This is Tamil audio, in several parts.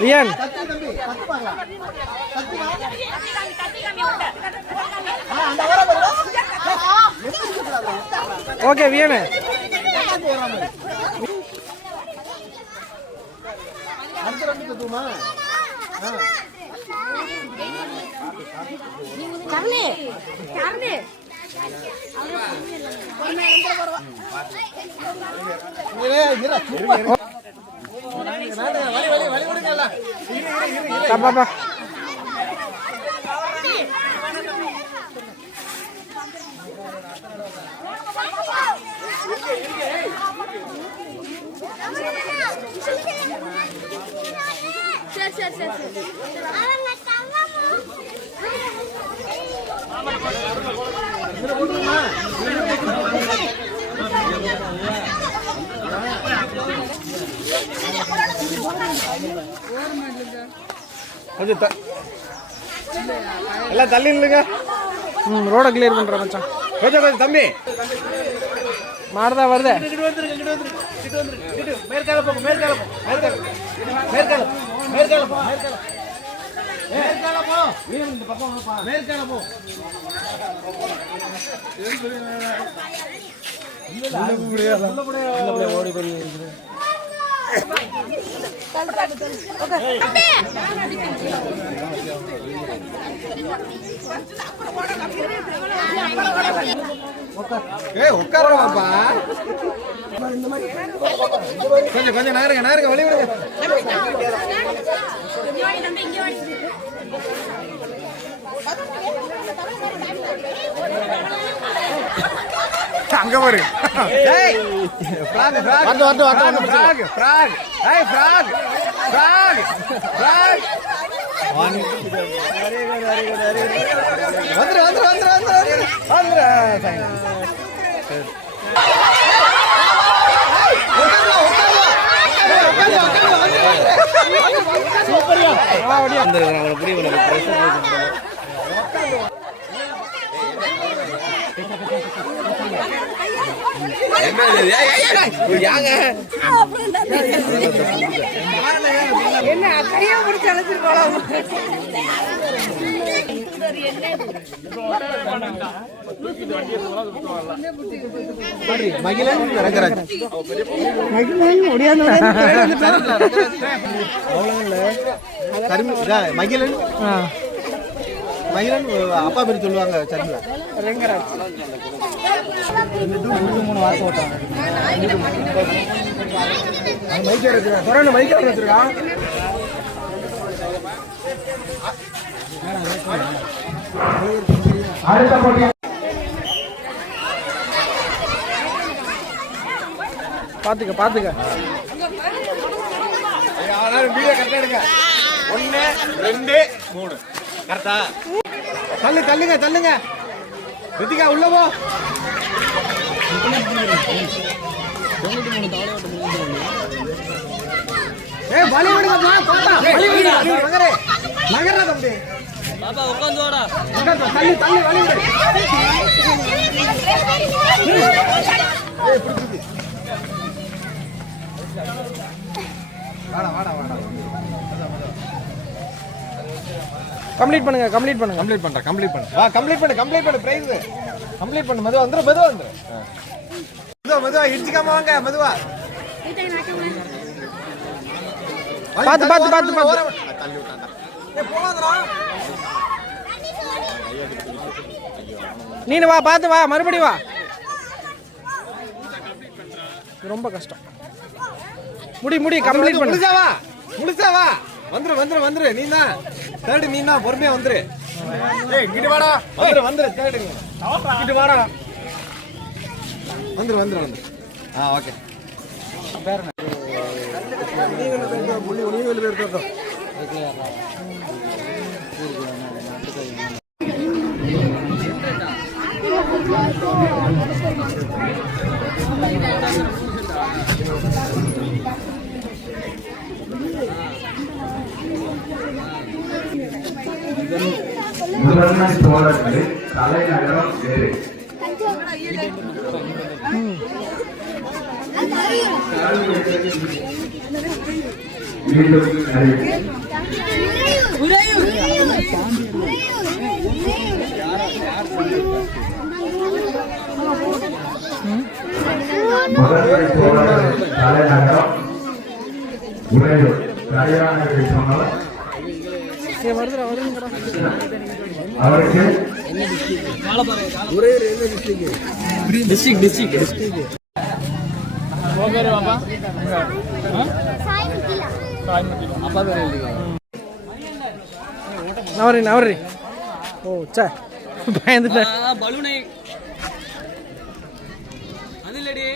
Rian. Oke, Rian. Charlie. Apa? எல்லாம் தள்ளி நில்லுங்க. ரோட கிளியர் பண்ற மச்சான். கொஞ்சம் தம்பி மாறுதா வருது. மேற்கால போங்க, மேற்கால போ, இந்த பக்கம் மேற்கால போ. ஓடி போய் உட்காரப்பா. கொஞ்சம் நகருங்க வழி விடுங்க. அங்க வரு. என்ன அப்படியே முடிச்சு அழைச்சிட்டு போலாம். மகிழன் ரங்கராஜ் மகிழன் மகிழன் அப்பா பேர் சொல்லுவாங்க. சர்மிளா ரங்கராஜ் 3 வாரம் ஓட்டாங்க. பாத்துக்க. வீடியோ கரெக்டா எடுங்க. 1 2 3 கரெக்டா? தள்ளுங்க. ரித்திகா உள்ள போ. வழி விடுங்கப்பா. நகர்றா தம்பி. பாப்பா உட்காந்து வாடா. தள்ளி வழி விடு. வாடா. கம்ப்ளீட் பண்ணுங்க. வா கம்ப்ளீட் பண்ணு. பிரைஸ் கம்ப்ளீட் பண்ணு. மெதுவா இடிச்சுக்காம வாங்க. மெதுவா பாத்து தள்ளி விட்டான்டா. போவாதடா. நீனு வா, பாத்து வா, மறுபடியும் வா. ரொம்ப கஷ்டம். முடி கம்ப்ளீட் பண்ணு. முழுசா வா. வந்துரு. நீதான் தேர்ட். நீதான் பொறுமையா வந்துரு. ஏய் கிட்ட வாடா. வந்துரு தேர்ட். கிட்ட வாடா. வந்துரு. ஓகே. பேர் என்ன? நீங்க பேர் தோட்டோ. முதன்மை தோழர்களில் தலைநகரம் வேறு. மீண்டும் அறிவிக்கிறேன். முதன்மை தோழர்களின் தலைநகரம் உறையூர். சரியான விடை சொன்னவர் அவருக்கு நவரி ஓ சே பயந்துட்டேன். பலூனை அதில்லடி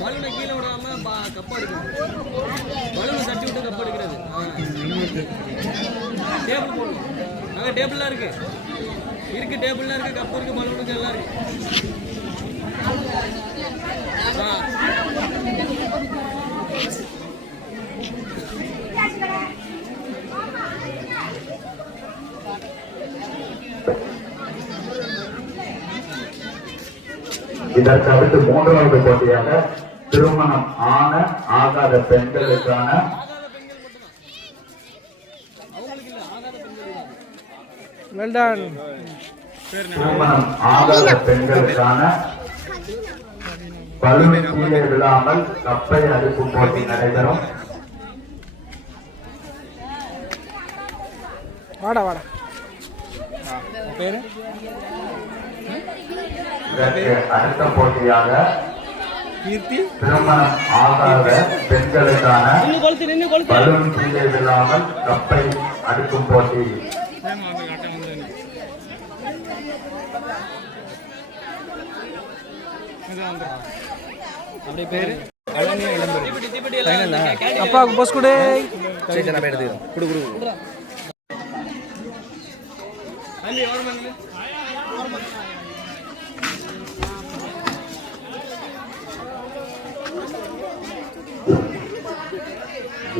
பலூனை கீழே விடாம கப் எடுக்கணும். பலூனை தட்டி விட்டு கப் எடுக்கிறது. டேபிள் போடணும். அங்கே டேபிள்லாம் இருக்கு டேபிள்லாம் இருக்கு, கப் இருக்கு, பலூனுக்கு எல்லாம் இருக்கு. இதற்கு அடுத்து மூன்றாவது போட்டியாக திருமணம் ஆன ஆகாத பெண்களுக்கான திருமணம் ஆகாத பெண்களுக்கான பலூனை கீழே விழாமல் கப்பை அறுக்கும் போட்டி நடைபெறும். வாடா வாடா இதற்கு அடுத்த போட்டியாக திருமணம் ஆகாத பெண்களுக்கான பலூன் கீழே விழாமல் கப்பை அடுக்கும் போட்டி. அப்பாவுக்கு போஸ் கொடு.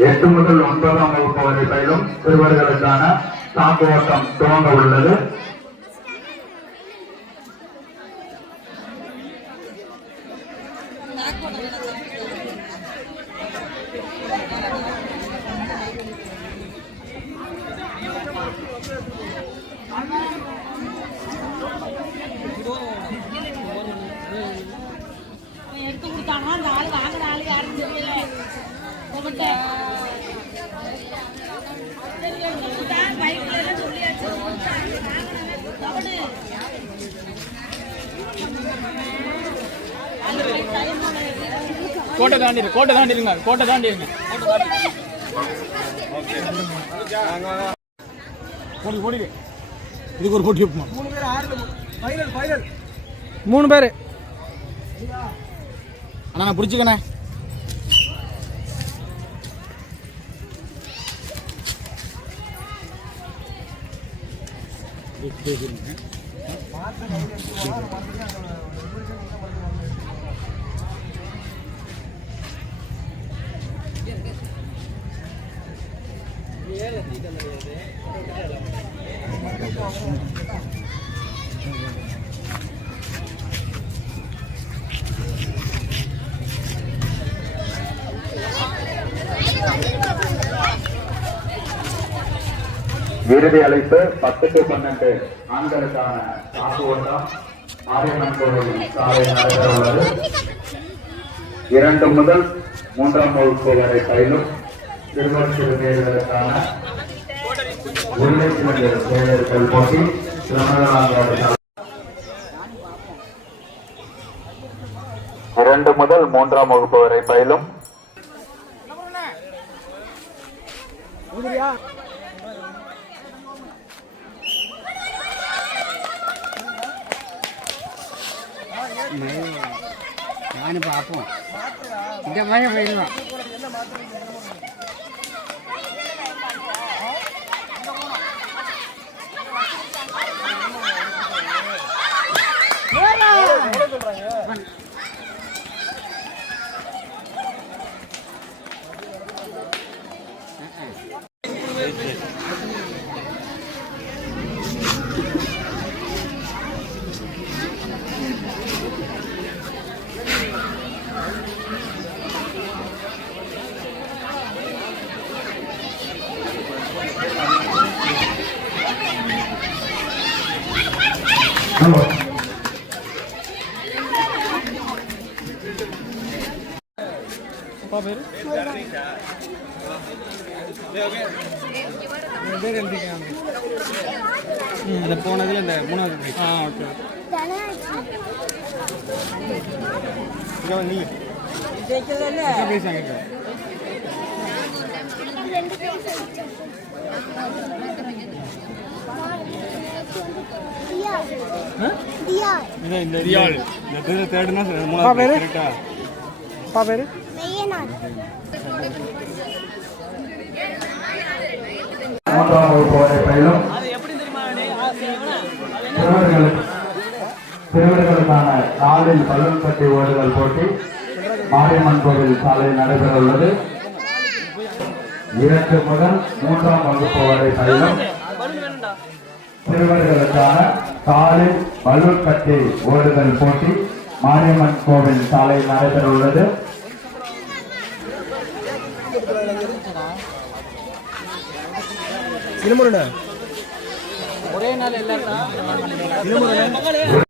எட்டு முதல் 9ஆம் வகுப்பு வரை பயிலும் சிறுவர்களுக்கான சாக்கு ஓட்டம் துவங்க உள்ளது. எடுத்து கொடுத்தானா அந்த ஆள் வாங்குற ஆளு யாருன்னு தெரியல. கோட்டை தாண்டிடுங்க. போடி இதுக்கு ஒரு போட்டி வைப்போம். 3 பேர் அண்ணா நான் பிடிச்சிக்கண்ணே. இறுதி அழைப்பு 10-12 ஆண்களுக்கான சாக்கு ஓட்டம் மாரியம்மன் கோவில் சாலை நடைபெற உள்ளது. 2 முதல் 3ஆம் வகுப்பு வரை பயிலும் சிறுவர் சிறுமியர்களுக்கான உள்ளேசியர்கள் தேவையர்கள் போட்டி திருமணநாடு 2 முதல் 3ஆம் வகுப்பு வரை பயிலும் நானும் பார்ப்போம். இந்த மாதிரி போயிடுவான். அப்பா பேர் பேர் எழுதிக்கலாம். அந்த போனதுல இந்த மூணாவது ஓகே. நீங்க பேசுவாங்க இந்த ரியால் இந்த தேர்டுனா அப்பா மூணாவது பேரு? கரெக்டா அப்பா பேர் மூன்றாம் வகுப்பு வரை பயிலும் சிறுவர்களுக்கான நாளில் பலூன் கட்டி ஓடுதல் போட்டி மாரியம்மன் கோவில் சாலையில் நடைபெற உள்ளது. 2 முதல் 3ஆம் வகுப்பு வரை பயிலும் சிறுவர்களுக்கான காலில் பலூன் கட்டி ஓடுதல் போட்டி மாரியம்மன் கோவில் சாலையில் நடைபெற உள்ளது. இருமுருடா ஒரே நாள் எல்லாரும்